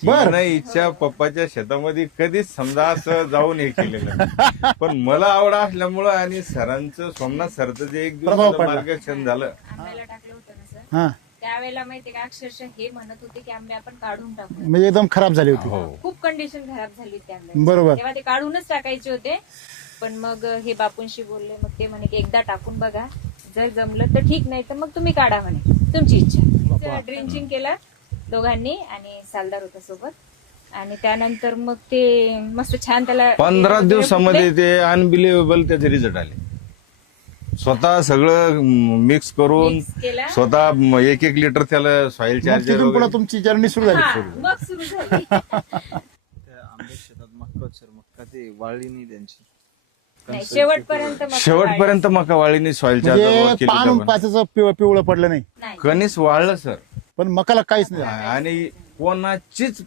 बर. नाही, हिच्या पप्पाच्या शेतामध्ये कधीच समजा असं जाऊन हे केलेलं नाही. पण मला आवड असल्यामुळं आणि सरांचं, सोमनाथ सरचं जे एक दिवस प्रभाव पडला. मार्गदर्शन झालं. आंब्याला टाकलं होतं ना सर, हा, त्यावेळेला माहितीये का अक्षरशः हे म्हणत होते की आंबे आपण काढून टाकू. म्हणजे एकदम खराब झाली होती. हो खूप कंडिशन खराब झाली होती आंब्याची. बरोबर. तेव्हा ते काढूनच टाकायचे होते, पण मग हे बापूंशी बोलले, मग ते म्हणे की एकदा टाकून बघा, जर जमलं तर ठीक, नाही तर मग तुम्ही काढा म्हणे, तुमची इच्छा. ड्रिंचिंग केलं दोघांनी आणि सालदार होता सोबत, आणि त्यानंतर मग ते मस्त छान त्याला 15 दिवसामध्ये ते अनबिलिव्हेबल त्याचे रिझल्ट आले. स्वतः सगळं मिक्स करून मिक्स केला. स्वतः 1-1 लिटर त्याला सॉइल मग चार्जर तिथून पुढे तुमची जर्नी सुरू झाली. हा, मग सुरू झाली. त्या आंबे शेतात मक्का होती सर, मक्का ते वाळली नाही त्यांची. नाही, शेवटपर्यंत मग शेवटपर्यंत मका वाळीने सॉइल म्हणजे चार्जर पान पाचचं पिवळं पडलं नाही, नाही. कणीस वाळलं सर. पण मकाला काहीच नाही झालं. आणि कोणाचीच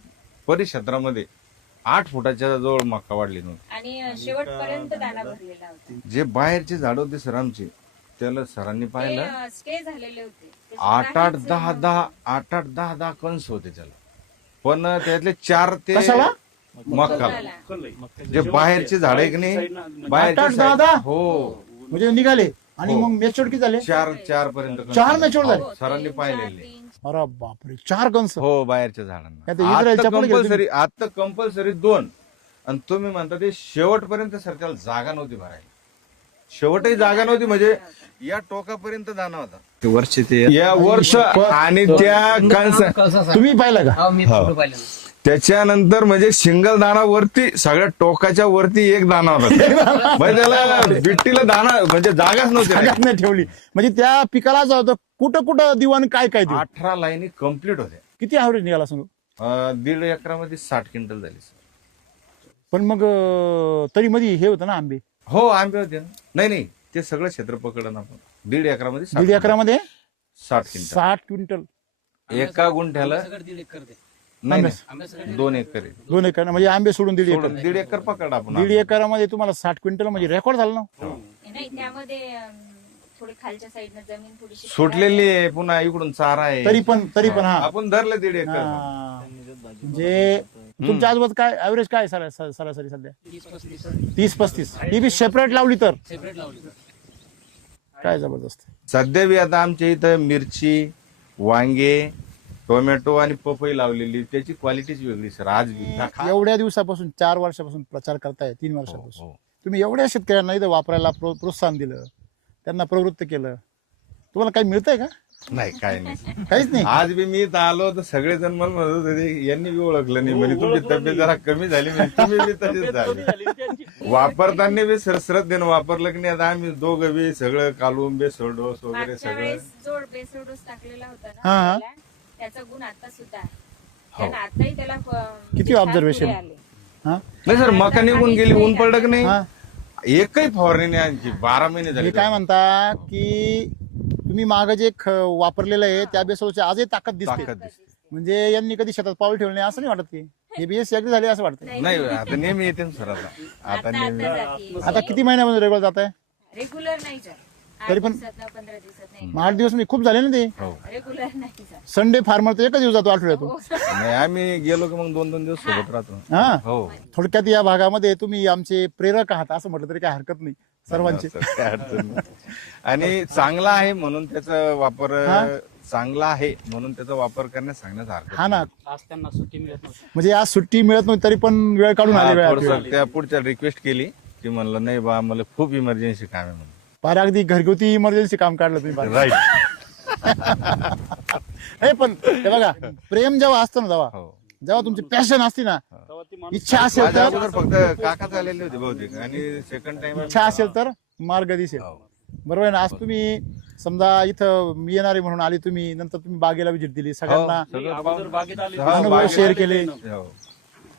परिक्षेत्रामध्ये 8 फुटाच्या जवळ मका वाढली नव्हती. आणि शेवटपर्यंत दाना भरलेला होता. जे बाहेरचे झाड होते सर आमचे, त्याला सरांनी पाहिलं ते स्टे झालेले होते. त्याच्यात 8-8, काहीच 10-10 कणस होते त्याला. पण त्यातले 4 ते कशाला? मका. कलई. जे बाहेरचे झाड आहे की नाही, 8-8, बाहेरचे 10-10? हो म्हणजे निघाले आणि हो. मग मॅच्युअर किती झाले? 4 पर्यंत कणस 4 होते. मॅच्युअर झाले? हो, सरांनी 3, पाहिलेले. 4, 3. अरे बापरे, 4 गंस. हो बाहेरच्या काय झाडांना. ते इस्रायलच्या पुढे गेले आता कंपल्सरी 2. आणि तुम्ही म्हणता ते शेवटपर्यंत सर त्याला जागा नव्हती भरायला. शेवटही जागा नव्हती, म्हणजे या टोकापर्यंत दाना होता. ते वरचे ते या वर्ष आणि त्या कणस तुम्ही पाहिलं का? हो. त्याच्यानंतर म्हणजे सिंगल दाना वरती, सगळ्या टोकाच्या वरती एक दाना होता. म्हणजे त्याला बिट्टीला दाना म्हणजे जागाच नव्हती. सगळ्यात नाही ठेवली. म्हणजे त्या पिकाला जो होतं कुठं कुठं देऊ आणि काय काय देऊ? 18 लाईनी कम्प्लीट होत्या. किती ऍव्हरेज निघाला सांगू? 1.5 एकरामध्ये 60 क्विंटल झाली सर. पण मग तरी मध्ये हे होतं ना आंबे, हो आंबे होते ना. नाही ते सगळं क्षेत्र पकडलं आपण. 1.5 एकरामध्ये 60 दीड एकरामध्ये 60 क्विंटल. 60 क्विंटल. एका गुंठ्याला नाही 2 एकर आहे. 2 एकर म्हणजे आंबे सोडून दीड एकर. 1.5 एकर पकड आपण. 1.5 एकरामध्ये तुम्हाला 60 क्विंटल म्हणजे रेकॉर्ड झालं ना. नाही, त्यामध्ये थोडी खालच्या साईडनं जमीन थोडीशी सुटलेली आहे, पुन्हा इकडून चारा आहे. तरी पण हा. आपण धरलं 1.5 एकर. हा. म्हणजे तुमच्या आजूबाजूला काय ऍव्हरेज काय सरासरी सध्या? 30-35. ही बी सेपरेट लावली तर काय जबरदस्त. सध्या बी आता आमच्या इथं मिरची, वांगे, टोमॅटो आणि पपई लावलेली, त्याची क्वालिटीच वेगळी सर. आज बी एवढ्या दिवसापासून 4 वर्षापासून प्रचार करताय, 3 वर्षापासून हो. तुम्ही एवढ्या शेतकऱ्यांना इथं वापरायला प्रोत्साहन दिलं, त्यांना प्रवृत्त केलं, तुम्हाला काही मिळतंय का? नाही काय नाही. काहीच नाही. आज बी मी इथं आलो तर सगळेजण मला म्हणत होते, यांनी बी ओळखलं नाही म्हणजे तुमची तब्येत जरा कमी झाली, म्हणजे तुम्ही बी तशीच झाली. वापरताना बी सरसरत वापरलं की नाही. आता आम्ही दोघं बी सगळं कालवून बेसोड डोस वगैरे मागच्या सगळं. वेळेस जो बेसल डोस टाकलेला होता हा, हा. ना पहिला, त्याचा गुण आता सुद्धा आहे. कारण आताही त्याला किती छान observation? फुले आले. हा नाही सर, मका निघून गेली, ऊन पडलं की नाही, हा. एकही फवारणी नाही आणखी. 12 महिने झाले. हे काय म्हणता की तुम्ही मागं जे वापरलेलं आहे त्या बेसोलची आजही ताकद दिसते. ताकद दिसते. म्हणजे यांनी कधी शेतात पाऊल ठेवलं नाही असं नाही वाटत की हे बीएससी अगदी झाले असं वाटतं. नाही आता नेहमी येते ना सर. आता नेहमी जाते. आता किती महिन्यामध्ये रेग्युलर जात आहे? रेग्युलर नाही जात. 8 तरी पण- दिवसात, 15 दिवसात नाही. 8 दिवस मी खूप झाले ना ते. हो. रेग्युलर नाही जात. संडे फार्मर तर एकच दिवस जातो आठवड्यातून. नाही, आम्ही गेलो की मग 2-2 दिवस सोबत राहतो. हा. हो. थोडक्यात या भागामध्ये तुम्ही आमचे प्रेरक आहात असं म्हटलं तरी काही हरकत नाही सर्वांचे. असं काय अडचण नाही. आणि चांगला आहे म्हणून त्याचा वापर हा. चांगला आहे म्हणून त्याचा वापर करण्यास सांगण्यास हरकत हा ना, आज त्यांना सुट्टी मिळत नव्हती. म्हणजे आज सुट्टी मिळत नव्हती तरी पण वेळ काढून आले नाही. वेळात. थोडंसं त्या पुढच्या रिक्वेस्ट केली की म्हणलं नाही बा मला खूप इमर्जन्सी काम आहे म्हणून. फार अगदी घरगुती इमर्जन्सी काम काढलं तुम्ही फार. राईट. हे पण हे बघा, प्रेम जेव्हा असतं ना, हो. जेव्हा तुमची पॅशन असते ना, तेव्हा ती माणूस इच्छा असेल माझ्या तर, अगोदर फक्त काकाच आलेले होते बहुतेक आणि सेकंड टाइम इच्छा असेल तर मार्ग दिसेल. बरोबर आहे ना. आज तुम्ही समजा इथं मी येणारे म्हणून आले तुम्ही, नंतर तुम्ही बागेला विजिट दिली, सगळ्यांना नाही, अगोदर बागेत आले हा, अनुभव बागेत शेअर केले, हो.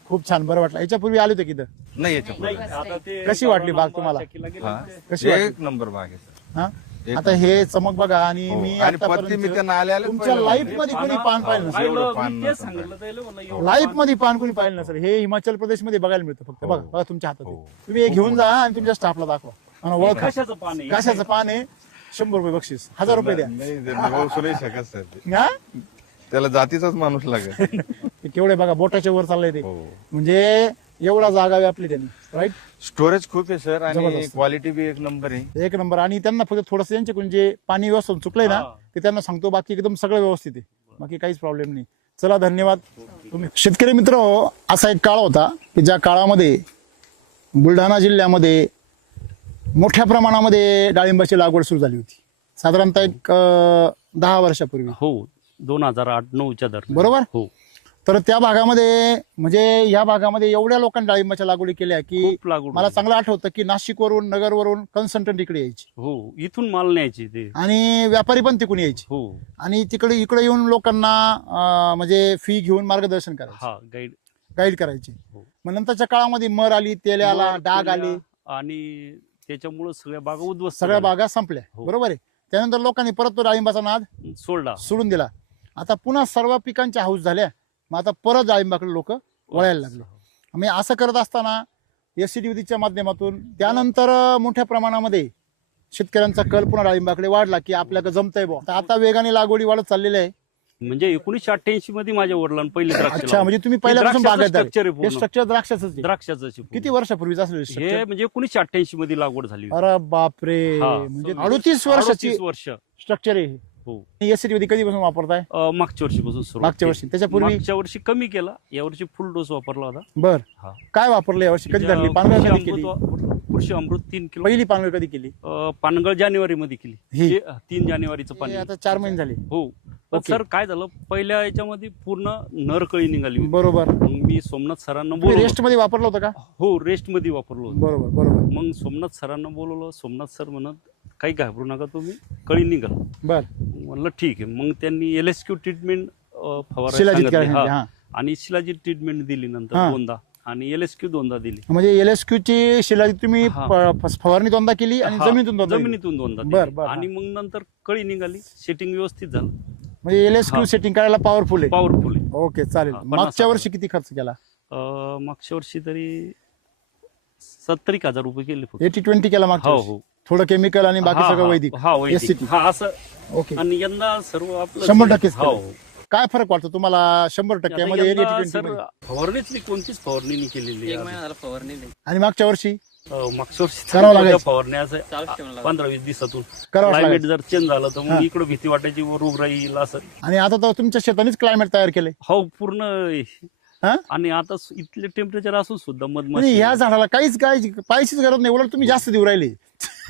खूप छान, बरं वाटलं. याच्यापूर्वी आले होते की इथं? नाही याच्या नाही, पुढे. आता ते कशी वाटली बाग तुम्हाला? चक्कीला गेले हा. होते. कशी वाटली? एक नंबर बाग आहे सर. हा? एक आता हे चमक बघा. आणि हो. मी आणि पत्ती मी आतापर्यंत त्यांना आले तुमच्या लाईफ मध्ये कोणी पान पाहिलं नसेल. एवढं पाहिलं, पान मी तेच नव्हतं. सांगितलं त्याला, म्हणलं एवढं लाईफ पान- मध्ये पान कोणी पाहिलं नसेल. हे हिमाचल प्रदेश मध्ये बघायला मिळतं फक्त. बघा बघा तुमच्या हातात आहे. हो. तुम्ही हे घेऊन जा आणि तुमच्या स्टाफला दाखवा आणि हे ओळखा. कशाचं पान आहे? कशाचं पान आहे? 100 रुपये बक्षीस, 1000 रुपये द्या. नाही ते ओळखू नाही शकत सर ते. हा? त्याला जातीचाच माणूस लागेल. ते केवढे बघा, बोटाच्या वर चाललंय ते. हो. म्हणजे एवढा जागा व्यापली त्यांनी. राईट, स्टोरेज खूप आहे सर आणि जबरदस्त. क्वालिटी बी एक नंबर आहे. एक नंबर. आणि त्यांना फक्त थोडंसं यांच्याकडून जे पाणी व्यवस्थित चुकलंय ना, हा. ते त्यांना सांगतो, बाकी एकदम सगळं व्यवस्थित आहे, बाकी काहीच प्रॉब्लेम नाही. चला, धन्यवाद. तुम्ही शेतकरी मित्र, असा एक काळ होता की ज्या काळामध्ये बुलढाणा जिल्ह्यामध्ये मोठ्या प्रमाणामध्ये डाळिंबाची लागवड सुरू झाली होती, साधारणतः एक 10 वर्षापूर्वी. हो, 2008-9च्या दरम्यान. बरोबर. हो, तर त्या भागामध्ये, म्हणजे या भागामध्ये एवढ्या लोकांनी डाळिंबाच्या लागवडी केल्या की खूप लागवड मला होती. चांगलं आठवतं की नाशिकवरून, नगरवरून कन्सल्टंट इकडे यायचे हो, इथून माल न्यायचे ते. आणि व्यापारी पण तिकडून यायचे हो, आणि इकडे येऊन लोकांना म्हणजे फी घेऊन मार्गदर्शन करायचे, हा, गाईड. गाईड करायचे. हो. मग नंतरच्या काळामध्ये मर आली, तेल आला, डाग आले, आणि त्याच्यामुळे सगळ्या बागा उद्ध्वस्त सगळ्या झाल्या. बागा संपल्या. हो. बरोबर आहे. त्यानंतर लोकांनी परत तो डाळिंबाचा नाद सोडला. सोडून दिला. आता पुन्हा सर्व पिकांच्या हाऊस झाल्या. मग आता परत डाळिंबाकडे लोक वळायला लागले. मी असं करत असताना SCDVच्या माध्यमातून त्यानंतर मोठ्या प्रमाणामध्ये शेतकऱ्यांचा कल पुन्हा डाळिंबाकडे वाढला की आपल्याकडे जमतंय बुवा. आता वेगाने लागवडी वाढत चाललेली आहे. म्हणजे 1988 मध्ये माझ्या वडिलांनी पहिले द्राक्ष अच्छा, लावले. म्हणजे तुम्ही पहिल्यापासून द्राक्षाचं बागायतदार structure आहे आहे. हे पूर्ण. स्ट्रक्चर द्राक्षाचं आहे. द्राक्षाचं आहे पूर्ण. किती वर्षापूर्वीच असेल हे structure? म्हणजे 1988 मध्ये लागवड झाली होती. अरे बापरे, हा. म्हणजे 38 वर्षाची 38 वर्ष. स्ट्रक्चर आहे. हो. SCDV कधीपासून वापरताय? मागच्या वर्षीपासून सुरू. मागच्या वर्षी. त्याच्यापूर्वी मागच्या वर्षी कमी केला, यावर्षी फुल डोस वापरला होता. बर, हा. काय वापरलं यावर्षी? कधी धरली पानगळ? कधी केली कृषी अमृत 3 किलो. पहिली पानगळ? कधी केली? पानगळ जानेवारी मध्ये केली. ही? 3 जानेवारीचं हे पाणी. आता 4 महिने झाले. हो. पण ओके. सर काय झालं, पहिल्या याच्यामध्ये पूर्ण नरकळी निघाली होती. बरोबर. मग मी सोमनाथ सरांना तुम्ही बोलवलं. रेस्ट मध्ये वापरलं होतं का? हो, रेस्ट मध्ये वापरलो होतो. बरोबर बरोबर. मग सोमनाथ सरांना बोलवलं. सोमनाथ सर म्हणत काही घाबरू नका तुम्ही, कळी निघाल. बर. म्हणलं ठीक आहे. मग त्यांनी LSQ ट्रीटमेंट फवारा शिलाजीत सांगितली. करायला हा. हा. आणि शिलाजीत ट्रीटमेंट दिली नंतर हा. 2दा, आणि LSQ 2दा दिली. म्हणजे LSQ ची शिलाजी तुम्ही हा. फवारणी 2दा केली आणि हा, जमिनीतून 2दा केली. जमिनीतून 2दा बर, दिली. बर, हा. आणि मग नंतर कळी निघाली, सेटिंग व्यवस्थित झालं, म्हणजे LSQ हा. सेटिंग करायला पॉवरफुल आहे. पॉवरफुल आहे. ओके, चालेल. हा, 50,000. मागच्या वर्षी किती खर्च केला? मागच्या वर्षी तरी 70,000 रुपये केले फक्त. 80-20 केला मागच्या हो, वर्षी? हो. थोडं केमिकल आणि बाकी हा, सगळं हा, वैदिक. हा, वैदिक. SCT. हा, असं. ओके. आणि यंदा सर्व आपलं 100% हो. काय फरक वाटतो तुम्हाला 100% मध्ये आता यंदा 80-20 सर मध्ये? फवारणीतली कोणतीच फवारणी नाही केलेली आहे. आणि मागच्या वर्षी मागच्या वर्षी करावं लागायचं. फवारण्या असं 15-20 दिवसातून करावं क्लायमेट लागायचं. जर चेंज झालं तर हा. मग इकडं भीती वाटायची व रोगराई येईल असं. आणि आता तर तुमच्या शेतानेच क्लायमेट तयार केलंय. हो, पूर्ण. हा? आणि आता इथले टेम्परेचर असून सुद्धा म्हणजे मधमाशी ह्या झाडाला काहीच पाहायचीच गरज नाही, उलट तुम्ही जास्त देऊ राहिले.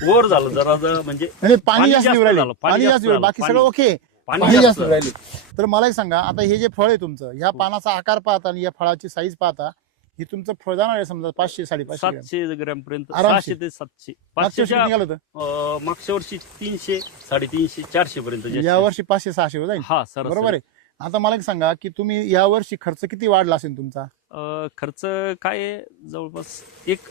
वर झालं जरा म्हणजे म्हणजे पाणी जास्त देऊ राहिले. झालं, पाणी जास्त देऊ राहिले. बाकी पाणी- सगळं ओके, पाणी पाणी जास्त जास्त. देऊ राहिले. तर मला एक सांगा, आता हे जे फळ आहे तुमचं, ह्या पानाचा आकार पाहता आणि या फळाची साईज पाहता, ही तुमचं फळ जाणार आहे समजा 500-550 ग्रॅम. 700 ग्रॅम पर्यंत, आरामशीर. 600 ते 700. मागच्या वर्षी 500च्या किती निघालं होतं? मागच्या वर्षी 300, 350, 400 पर्यंत जास्त. या वर्षी 500-600 वर जाईल. हा सर, बरोबर आहे. आता मला एक सांगा की तुम्ही या वर्षी खर्च किती वाढला असेल तुमचा? खर्च काय आहे, जवळपास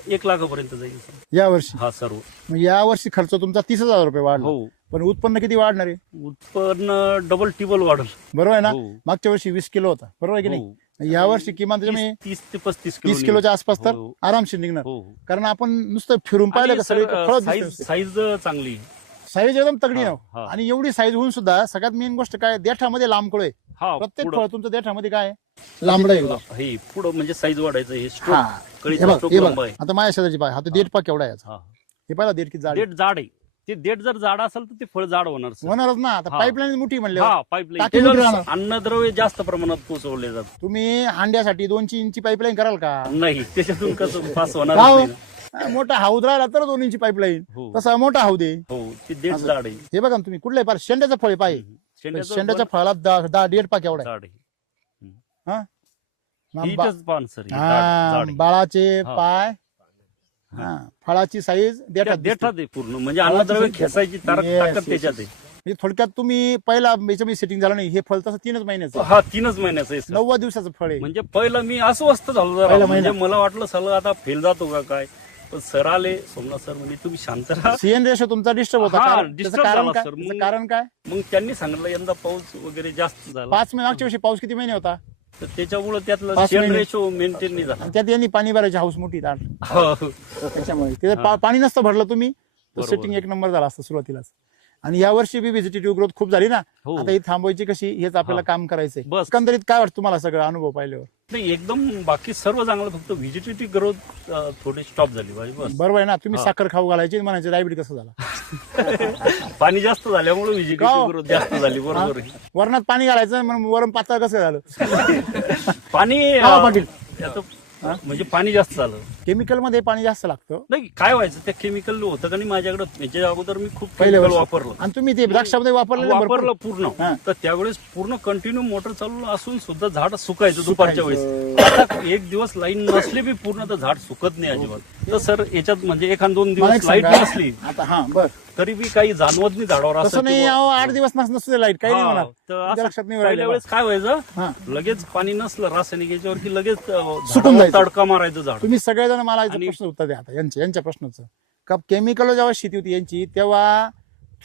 1 लाखापर्यंत जाईल सर. या वर्षी? हा सर्व. मग या वर्षी खर्च तुमचा 30,000 रुपये वाढला. हो. पण उत्पन्न किती वाढणार आहे? उत्पन्न डबल टिबल वाढल. बरोबर आहे ना? हो. मागच्या वर्षी 20 किलो होता, बरोबर आहे की नाही? या वर्षी किमान त्याच्यामध्ये 30 ते 35 किलो 30 किलोच्या आसपास तर हो. आरामशीर निघणार. हो. कारण आपण नुसतं फिरून पाहिलं का सगळे फळच दिसते. साईज चांगली आहे. साईज एकदम तगडी हा, ना. हा. आणि एवढी साईज होऊन सुद्धा सगळ्यात मेन गोष्ट काय, देठामध्ये लांबकळ आहे. हा, प्रत्येक पुढं. फळ तुमचं देठामध्ये काय आहे? लांबड आहे. हे पुढं म्हणजे साईज वाढायचं. हे हा. स्ट्रोक, हे कळीचा बघ, स्ट्रोक हे बघ. लंब आहे. आता माझ्या शेजारची पाय, हा देठ पा केवढा आहे याचा? हा. हे पाहिला देठ किती जाड आहे? डेट जाड आहे. ते देठ जर जाड असेल तर ते फळ जाड होणार सर. होणारच ना. आता हा. पाईपलाईन मोठी म्हणले हा पाईपलाईन टाकी मोठी राहणार. अन्नद्रव्य जास्त प्रमाणात पोहोचवले जातात. तुम्ही हांड्यासाठी 2 इंची पाईपलाईन कराल का? नाही त्याच्यातून कसं पास का होणार हो? नाही ना. मोठा हाऊद राहिला तर 2 इंची पाईपलाईन, हो तसा मोठा हाऊद आहे. हो ते देठ असं. जाड आहे. हे बघा ना तुम्ही कुठलंही पार शेंड्याचं फळ पाहिजे. शेंड्याचं शेंड्याच्या फळ फळाला 1.5 पाक एवढा आहे. जाड आहे. हा? इथंच पान सर हे हा, जाड आहे. बाळाचे हा. पाय, हा, फळाची साईज त्या देठात आहे पूर्ण म्हणजे अन्नद्रव्य खेचायची Yes, ताकद yes, त्याच्यात आहे. म्हणजे थोडक्यात तुम्ही पहिला याच्यामध्ये सेटिंग झालं नाही. हे फळ तसं 3च महिन्याचं, हा 3च महिन्याचा आहे सर. 90 दिवसाचं फळ आहे. म्हणजे पहिलं मी अस्वस्थ झालो जरा. पहिला म्हणजे महिना. मला वाटलं सगळं आता फेल जातो का काय, पण सर आले सोमनाथ सर म्हणजे तुम्ही शांत राहा. सीएन रेशो तुमचा डिस्टर्ब होता. हा, कारण- त्याचं disturb कारण झाला काय? sir. त्याचं मग- कारण काय? मग त्यांनी सांगितलं यंदा पाऊस वगैरे जास्त झाला 5 महिने मागच्या वर्षी पाऊस किती महिने होता? तर त्याच्यामुळे त्यातलं 5 शेड महिने. रेशो मेंटेन नाही झाला. आणि त्यात यांनी पाणी भरायची हाऊस मोठी दाट. हो. त्याच्यामुळे ते पाणी नसतं भरलं तुम्ही तर बरोबर. सेटिंग 1 नंबर झाला असतं सुरुवातीलाच. आणि या वर्षी बी व्हिजिटेटिव्ह ग्रोथ खूप झाली ना. हो. आता ही थांबवायची कशी हेच आपल्याला हा. काम करायचंय. बस. एकंदरीत काय वाटतं तुम्हाला सगळं अनुभव पाहिल्यावर? नाही एकदम बाकी सर्व चांगलं, फक्त व्हिजिटेटिव्ह ग्रोथ थोडी स्टॉप झाली पाहिजे बस. बरोबर आहे ना. तुम्ही हा. साखर खाऊ घालायची म्हणायचे डायबिटीस कसं झाला? पाणी जास्त झाल्यामुळे का हो? व्हिजिटेटिव्ह ग्रोथ जास्त झाली. बरोबर आहे. वरणात पाणी घालायचं म्हणून वरण पातळ कसं झालं? पाणी हा, पाटील. याचं म्हणजे पाणी जास्त झालं. केमिकल मध्ये पाणी जास्त लागतं नाही काय व्हायचं त्या केमिकल होतं का नाही माझ्याकडे. याच्या अगोदर मी खूप पहिल्या केमिकल वर्षी. वापरलं. आणि तुम्ही ते द्राक्षामध्ये वापरलेलं भरपूर. वापरलं पूर्ण. हा. तर त्यावेळेस पूर्ण कंटिन्यू मोटर चालू असून सुद्धा झाड सुकायचं दुपारच्या वेळेस. आता एक दिवस लाईन नसली बी पूर्ण तर झाड सुकत नाही अजिबात. तर सर याच्यात म्हणजे 1-2 मला एक दिवस लाईट सांगा. नसली आता हा बर तरी बी काही जाणवत नाही झाडावर तसं असं नाही. किंवा- अहो, 8 दिवस नसू दे लाईट काही नाही हा, होणार. तर तुमच्या असं लक्षात नाही पहिल्या राहिलं. वेळेस काय व्हायचं हा. लगेच पाणी नसलं रासायनिक याच्यावर की लगेच सुकून झाडाला जायचं. तडका मारायचं झाड. तुम्ही सगळेजण मला याचं आणि- प्रश्न उत्तर द्या आता यांच्या प्रश्नाचं. का केमिकल जेव्हा शेती होती यांची तेव्हा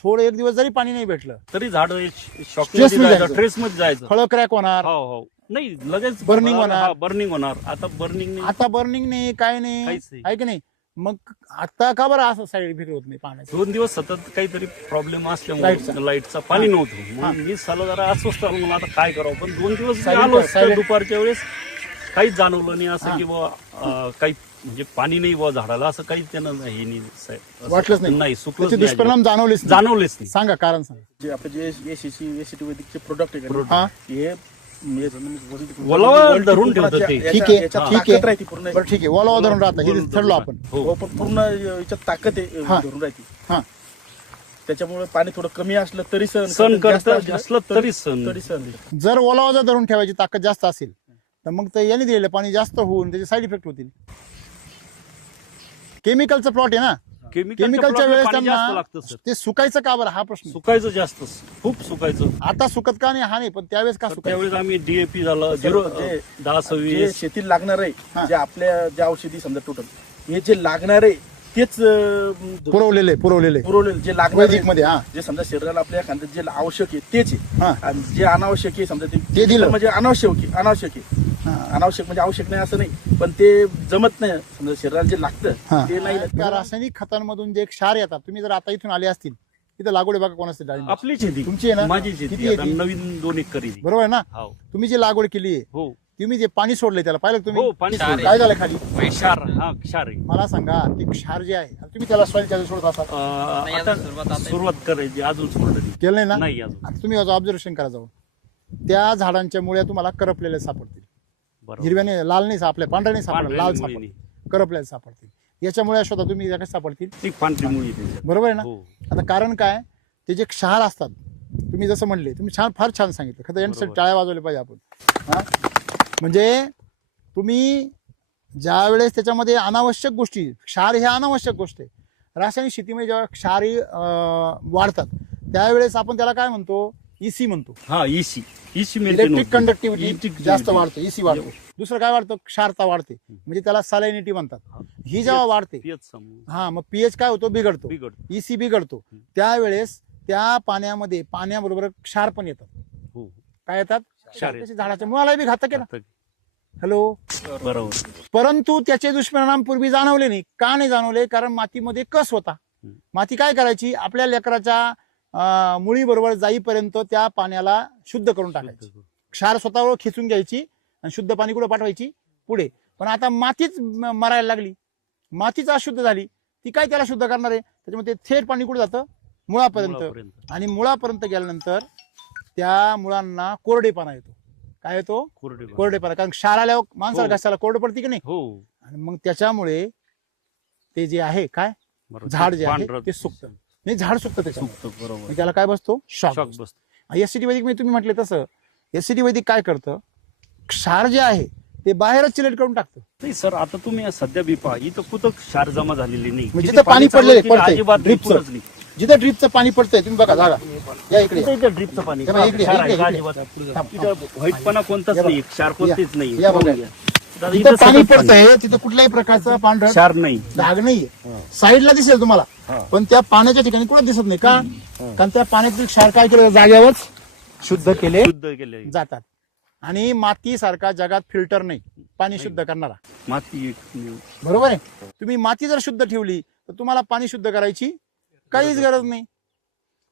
थोडं 1 दिवस जरी पाणी नाही भेटलं तरी झाड Stress मध्ये जायचं. ट्रेस मध्ये जायचं. फळं क्रॅक होणार. हो हो नाही लगेच Burning होणार. बर्निंग होणार. आता बर्निंग नाही. आता बर्निंग नाही काय नाही काहीच नाही. आहे की नाही. मग आता का बरं असं साईड इफेक्ट होत नाही पाण्याचं? 2 दिवस सतत काहीतरी प्रॉब्लेम लाईटचा. असल्यामुळे लाईटचा पाणी नव्हतं. हा. मग मी साला जरा अस्वस्थ आलो. मला आता काय करावं. पण 2 दिवस मी Silent आलो कर, silent. दुपारच्या वेळेस काहीच जाणवलं नाही असं हा. की बुवा काही म्हणजे पाणी नाही बुवा झाडाला असं काहीच त्यानं हे नाही असं- वाटलंच नाही. नाही सुकलं त्याचे दुष्परिणाम जाणवलेच नाही. जाणवलेच नाही. सांगा कारण सांगा. जे आपले जे एसीटी वैदिकचे प्रोडक्ट आहे का नाही, हा हे ओलावा धरून ठेवतं ते. ठीक आहे, याच्यात ठीक ताकद आहे. राहते पूर्ण. बरं ठीक आहे. ओलावा धरून राहता हे ठरलो आपण. हो, पण पूर्ण याच्यात ताकद आहे, हा. धरून राहते. हा त्याच्यामुळे पाणी थोडं कमी असलं तरी सहन सण करतं, जास्त करतं असलं तरी सण तरी सहन करतं. जर ओलावा जर धरून ठेवायची ताकद जास्त असेल तर मग ते यांनी दिलेलं पाणी जास्त होऊन त्याचे साईड इफेक्ट होतील. केमिकलचं प्लॉट आहे ना. केमिकलच्या वेळेस पाणी जास्त त्यांना लागतं सर. ते सुकायचं का बरं हा प्रश्न आहे. सुकायचं जास्त खूप सुकायचं. आता सुकत का नाही हा नाही पण त्यावेळेस का सुकायचं? त्यावेळेस आम्ही DAP झालं 10-26 जे शेतीला लागणार हा. आहे, जे आपल्या ज्या औषधी समजा टोटल हे जे लागणार आहे तेच पुरवलेले पुरवलेलं जे लागणार वैदिक आहे, मध्ये हा जे समजा शरीराला आपल्या खांद्यात जे आवश्यक आहे तेच आहे. हा आणि जे अनावश्यक आहे समजा ते दिलं. म्हणजे अनावश्यक आहे. हा. अनावश्यक म्हणजे आवश्यक नाही असं नाही, पण ते जमत नाही. समजा शरीराला जे लागतं हा. ते नाही त्या रासायनिक खतांमधून जे एक क्षार येतात तुम्ही जर आता इथून आले असतील तिथं लागवड बघा कोणाची डाळिंब आपली शेती तुमची आहे ना? माझी किती शेती आहे आता ती? नवीन 2 एकर आहे ती. बरोबर आहे ना. हो तुम्ही जी लागवड केली आहे हो तुम्ही जे पाणी सोडलंय त्याला पाहिलं का हो तुम्ही? पाणी काय झालं खाली? क्षार हा क्षार आहे. मला सांगा ते क्षार जे आहे आणि तुम्ही त्याला सॉइल चार्जर सोडत असाल आता सुरुवात करायची अजून सोडलं नाही. केलं नाही ना. नाही अजून. आता तुम्ही ऑब्झर्वेशन करा जाऊन त्या झाडांच्या मुळ्या तुम्हाला करपलेल्या सापडतील. बरोबर. हिरव्याने लाल नाही सापडल्या पांढऱ्या नाही सापडल्या पांढऱ्या लाल मुळी सापडतील करपलेल्या सापडतील. याच्यामुळे शोधा तुम्ही कशा सापडतील ती पांढरी मुळी आहे त्याच्यात. बरोबर आहे ना. हो आता कारण काय ते जे क्षार असतात तुम्ही जसं म्हणले तुम्ही फार छान सांगितलं खरं यांच्यासाठी बरोबर. टाळ्या वाजवल्या पाहिजे आपण. हा म्हणजे तुम्ही ज्या वेळेस त्याच्यामध्ये अनावश्यक गोष्टी क्षार ह्या अनावश्यक गोष्ट आहे. रासायनिक शेतीमध्ये जेव्हा क्षारी वाढतात त्यावेळेस आपण त्याला काय म्हणतो EC म्हणतो. हा इसी इलेक्ट्रिक कंडक्टिव्हिटी जास्त वाढतो EC वाढतो. दुसरं काय वाढतं क्षारता वाढते म्हणजे त्याला सलायनिटी म्हणतात. ही जेव्हा वाढते हा मग pH काय होतो बिघडतो बिघडतो. EC बिघडतो. त्यावेळेस त्या पाण्याबरोबर क्षार पण येतात. हो काय येतात क्षार येतात. त्याच्या झाडाच्या मुळाला बी घातक आहे ना. हॅलो बरोबर. परंतु त्याचे दुष्परिणाम पूर्वी जाणवले नाही. का नाही जाणवले? कारण मातीमध्ये कस होता. माती काय करायची आपल्या लेकराच्या मुळी बरोबर जाईपर्यंत त्या पाण्याला शुद्ध करून टाकायची. क्षार स्वतःवर खेचून घ्यायची आणि शुद्ध पाणी कुठं पाठवायची पुढे. पण आता मातीच मरायला लागली मातीच अशुद्ध झाली ती काय त्याला शुद्ध करणार आहे. त्याच्यामध्ये थेट पाणी कुठे जातं मुळापर्यंत. आणि मुळापर्यंत गेल्यानंतर त्या मुळांना कोरडेपणा येतो. काय येतो? कोरडेपणा. कारण क्षार आल्यावर माणसाला घासाला कोरडे पडते की नाही. हो. आणि मग त्याच्यामुळे ते जे आहे काय झाड जे आहे ते सुकतं. नाही, झाड सुकतं त्याच्यामुळे. बरोबर. त्याला काय बसतो? शॉक शॉक बसतो. बसतो. एससीटी वैदिक तुम्ही म्हटले तसं एससीटी वैदिक काय करतं, क्षार जे आहे ते बाहेरच चिलेट करून टाकतं. नाही सर, आता तुम्ही सध्या बिपा इथं कुठं क्षार जमा झालेली नाही. म्हणजे जिथे जिथं पाणी पडलेलं चालू आहे, अजिबात पडतंय ड्रिपचं, बिलकुलच नाही. जिथं ड्रिपचं पाणी पडतंय तुम्ही बघा जागा या इकडे इथं ड्रिपचं पाणी हे बघा, इकडे, क्षार आहे इकडे, का इकडे. अजिबात? इथं व्हाईटपणा कोणताच नाही, क्षार कोणतेच नाही. या बघा. दादा, जिथं इथं पाणी सतत पाणी. पडतंय तिथं कुठल्याही प्रकारचं पांढरं क्षार नाही. डाग नाहीये. साईडला दिसेल तुम्हाला, पण त्या पाण्याच्या ठिकाणी कुठं दिसत नाही. का? कारण त्या पाण्यातील क्षार काय केलं जागेवरच शुद्ध केले शुद्ध केले. जातात. आणि माती सारखा जगात फिल्टर नाही पाणी शुद्ध करणारा. माती बरोबर आहे. तुम्ही माती जर शुद्ध ठेवली तर तुम्हाला पाणी शुद्ध करायची काहीच गरज नाही.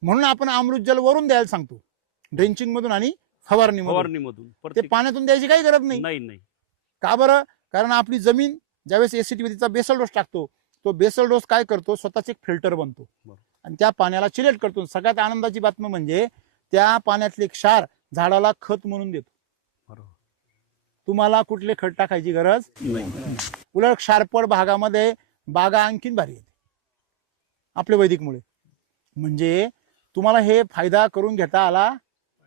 म्हणून आपण अमृत जल वरून द्यायला सांगतो, ड्रेंचिंग मधून आणि फवारणीमधून. फवारणीमधून ते पाण्यातून द्यायची काही गरज नाही. नाही. का बरं? कारण आपली जमीन ज्यावेळेस एससीटी वैदिकचा बेसल डोस टाकतो, तो बेसल डोस काय करतो, स्वतःच एक फिल्टर बनतो आणि त्या पाण्याला चिलेट करतो. सगळ्यात आनंदाची बातमी म्हणजे त्या पाण्यातले क्षार झाडाला खत म्हणून देतो. तुम्हाला कुठले खत टाकायची गरज नाही. उलट क्षारपड भागामध्ये बागा आणखीन भारी येते आपल्या वैदिकमुळे. म्हणजे तुम्हाला हे फायदा करून घेता आला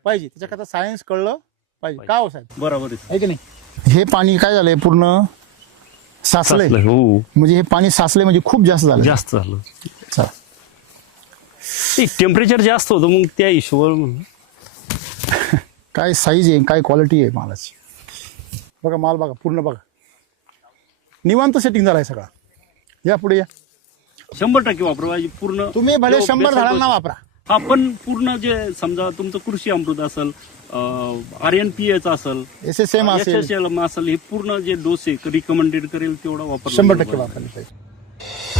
पाहिजे, त्याच्याकरता सायन्स कळलं पाहिजे. का हो साहेब? बरोबर आहे की नाही? हे पाणी काय झालंय, पूर्ण साचलंय. हो, म्हणजे हे पाणी साचलंय म्हणजे खूप जास्त झालं. जास्त झालं. चला. टेम्परेचर जास्त होतं, मग त्या हिशोबावर काय साईज आहे, काय क्वालिटी आहे मालाची. बघा माल बघा, पूर्ण बघा, निवांत सेटिंग झालाय सगळा. या पुढे या. 100% वापरायची पूर्ण. तुम्ही भले 100 झाडांना वापरा. हा, पण पूर्ण जे समजा तुमचं कृषी अमृत असेल, RNPH असेल, SSM असेल, SSM असेल, हे पूर्ण जे डोस आहे रिकमेंडेड करेल तेवढा वापर 100% वापरले पाहिजे.